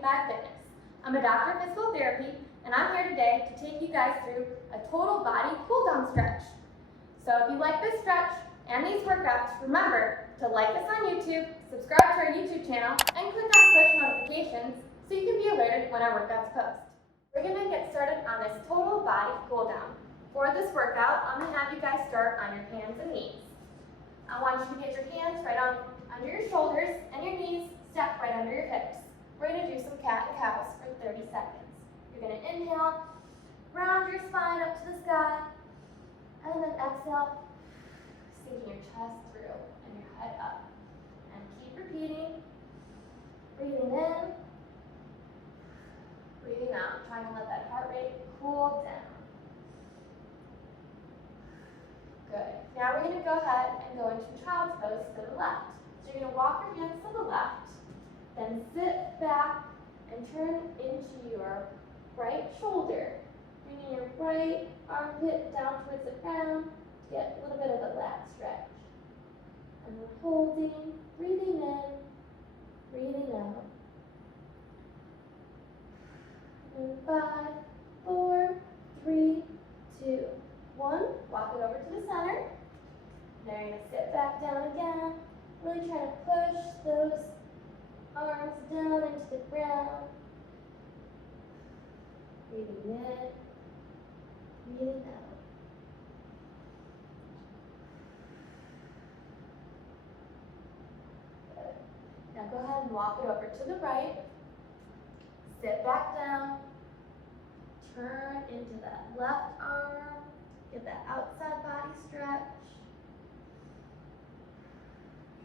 Back Fitness. I'm a doctor of physical therapy, and I'm here today to take you guys through a total body cool-down stretch. So if you like this stretch and these workouts, remember to like us on YouTube, subscribe to our YouTube channel, and click on push notifications so you can be alerted when our workouts post. We're going to get started on this total body cool-down. For this workout, I'm going to have you guys start on your hands and knees. I want you to get your hands right under your shoulders and your knees stacked right under your hips. We're going to do some cat and cows for 30 seconds. You're going to inhale, round your spine up to the sky, and then exhale, sinking your chest through and your head up. And keep repeating, breathing in, breathing out, trying to let that heart rate cool down. Good. Now we're going to go ahead and go into child's pose to the left. So you're going to walk your hands to the left, then sit back and turn into your right shoulder, bringing your right armpit down towards the ground to get a little bit of a lat stretch. And we're holding, breathing in, breathing out. And 5, 4, 3, 2, 1. Walk it over to the center. Now you're going to sit back down again. Really try to push those arms down into the ground. Breathing in, breathing out. Good. Now go ahead and walk it over to the right. Sit back down. Turn into that left arm. Get that outside body stretch.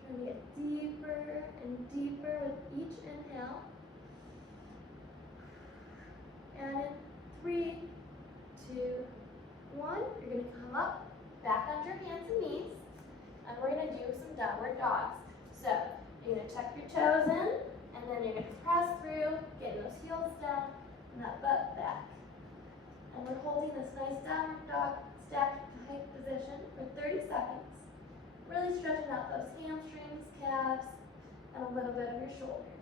Trying to get deeper and deeper with each inhale. And in 3, 2, 1, you're going to come up, back onto your hands and knees, and we're going to do some downward dogs. So you're going to tuck your toes in, and then you're going to press through, getting those heels down, and that butt back. And we're holding this nice downward dog stacked height position for 30 seconds. Really stretching out those hamstrings, calves, and a little bit of your shoulders.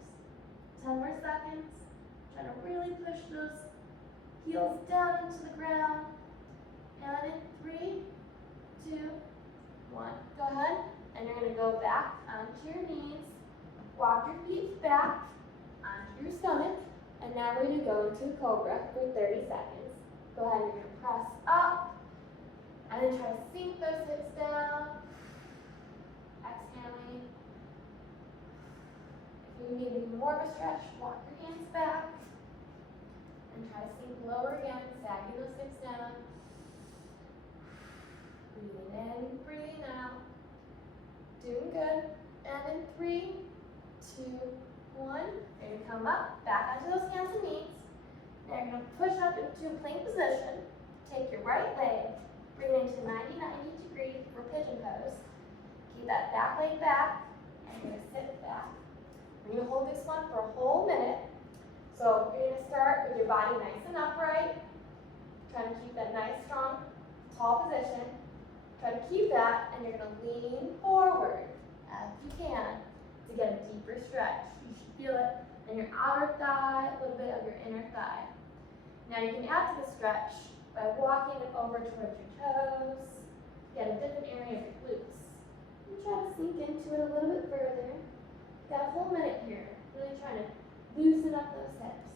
10 more seconds. Trying to really push those heels down into the ground. And in 3, 2, 1. Go ahead, and you're going to go back onto your knees. Walk your feet back onto your stomach. And now we're going to go into Cobra for 30 seconds. Go ahead, and you're going to press up. And then try to sink those hips down. Exhaling. If you need more of a stretch, walk your hands back. And try to sink lower again, sagging those hips down. Breathing in, breathing out. Doing good. And in 3, 2, 1. You're going to come up, back onto those hands and knees. Now you're going to push up into a plank position. Take your right leg, bring it into 90 degree for pigeon pose. Keep that back leg back, and you're going to sit back. We're going to hold this one for a whole minute. So you're going to start with your body nice and upright. Trying to keep that nice, strong, tall position. Try to keep that, and you're going to lean forward as you can to get a deeper stretch. You should feel it in your outer thigh, a little bit of your inner thigh. Now you can add to the stretch by walking it over towards your toes, get a different area of your glutes. And try to sink into it a little bit further. Got a whole minute here, really trying to loosen up those hips.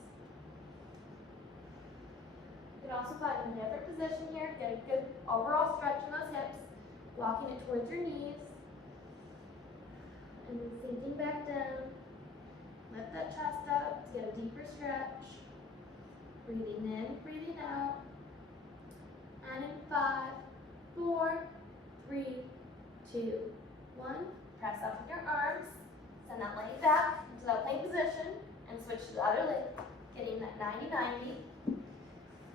You can also find a different position here, get a good overall stretch in those hips, walking it towards your knees, and then sinking back down. Lift that chest up to get a deeper stretch. Breathing in, breathing out. And in 5, 4, 3, 2, 1. Press up with your arms. Send that leg back into that plank position and switch to the other leg, getting that 90-90.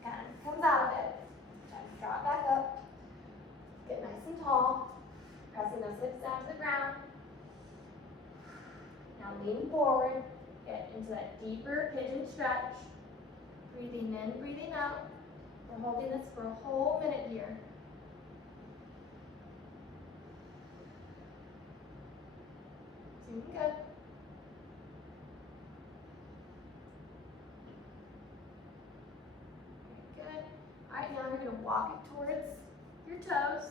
Kind of comes out of it. Try to draw it back up. Get nice and tall. Pressing those hips down to the ground. Now lean forward. Get into that deeper pigeon stretch. Breathing in, breathing out. We're holding this for a whole minute here. Doing good. walk it towards your toes.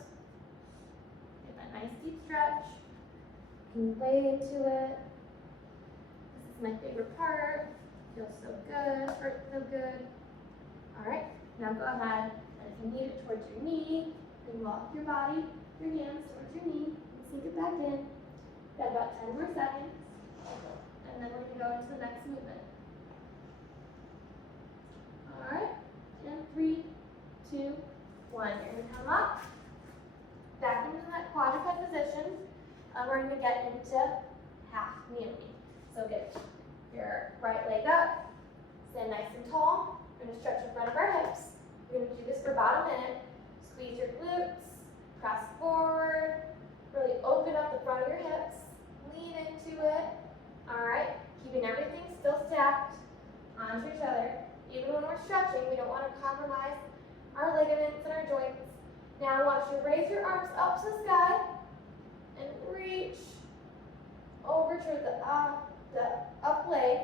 Get that nice deep stretch. You can lay into it. This is my favorite part. Feels so good, hurts so good. All right, now go ahead, and if you need it towards your knee, you can walk your body, your hands towards your knee, and sink it back in. Got about 10 more seconds, and then we're gonna go into the next movement. All right, and 3, 2, 1. You're gonna come up, back into that quadruped position, and we're gonna get into half kneeling. So get your right leg up, stand nice and tall. We're going to stretch in front of our hips. We're going to do this for about a minute. Squeeze your glutes, press forward, really open up the front of your hips, lean into it. All right, keeping everything still stacked onto each other. Even when we're stretching, we don't want to compromise our ligaments and our joints. Now I want you to raise your arms up to the sky and reach over toward the up leg.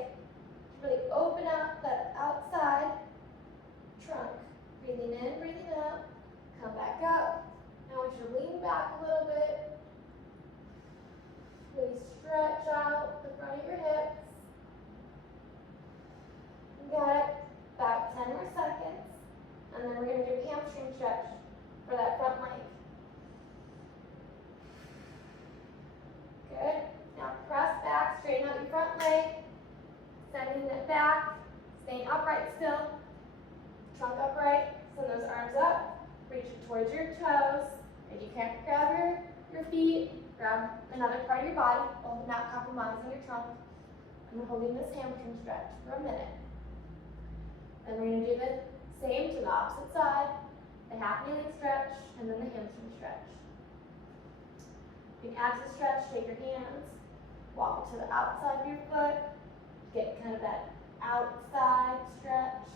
Really open up that outside trunk. Breathing in, breathing out. Come back up. Now I want you to lean back a little bit. Really stretch out the front of your hips. You got it. About 10 more seconds. And then we're going to do a hamstring stretch for that front leg. Good. Now press back, straighten out your front leg. Sending it back, staying upright still. Trunk upright, send those arms up, reach towards your toes. If you can't grab your feet, grab another part of your body while not compromising your trunk. I'm holding this hamstring stretch for a minute. Then we're going to do the same to the opposite side, the half kneeling stretch, and then the hamstring stretch. You can add to the stretch, take your hands, walk it to the outside of your foot, get kind of that outside stretch.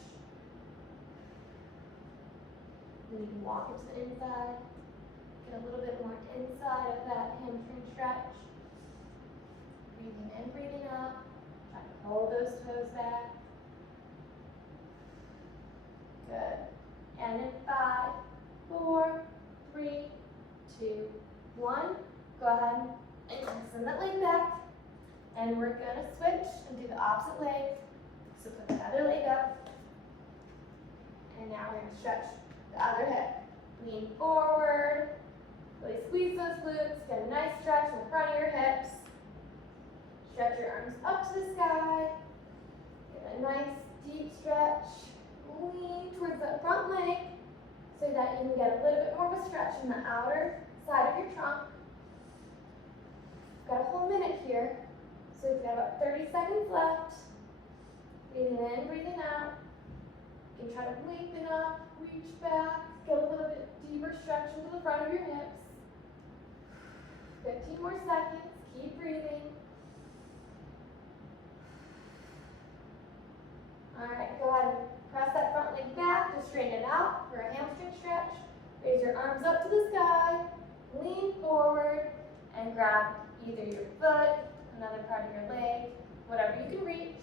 Then you can walk it to the inside, get a little bit more inside of that hamstring stretch. Breathing in, breathing out. Try to hold those toes back. Good. And in 5, 4, 3, 2, 1. Go ahead and send that leg back. And we're going to switch and do the opposite leg. So put the other leg up. And now we're going to stretch the other hip. Lean forward. Really squeeze those glutes. Get a nice stretch in the front of your hips. Stretch your arms up to the sky. Get a nice deep stretch. Lean towards that front leg so that you can get a little bit more of a stretch in the outer side of your trunk. We've got a whole minute here, so we've got about 30 seconds left. Breathing in, breathing out. You can try to lengthen up, reach back, get a little bit deeper stretch into the front of your hips. 15 more seconds, keep breathing. All right, go ahead and press that front leg back to straighten it out for a hamstring stretch. Raise your arms up to the sky, lean forward, and grab either your foot, another part of your leg, whatever you can reach.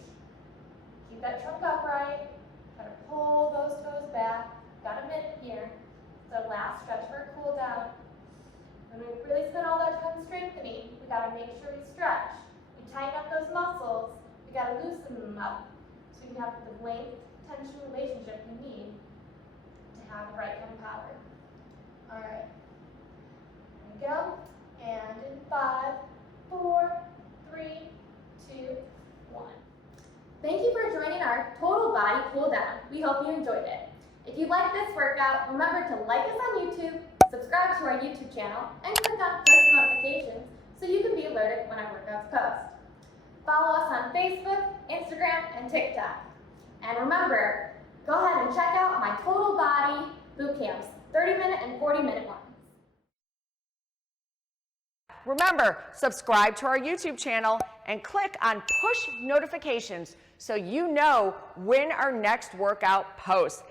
Keep that trunk upright. Try to pull those toes back. Got a minute here. So last stretch for a cool down. When we really spend all that time strengthening, we got to make sure we stretch. We tighten up those muscles. We got to loosen them up so we can have the length tension relationship we need to have the right kind of power. All right, there we go. And in 5, 4, 3, 2, 1. Thank you for joining our total body cool down. We hope you enjoyed it. If you like this workout, remember to like us on YouTube, subscribe to our YouTube channel, and click on push notifications so you can be alerted when our workouts post. Follow us on Facebook, Instagram, and TikTok. And remember, go ahead and check out my total body boot camps, 30-minute and 40-minute ones. Remember, subscribe to our YouTube channel and click on push notifications so you know when our next workout posts.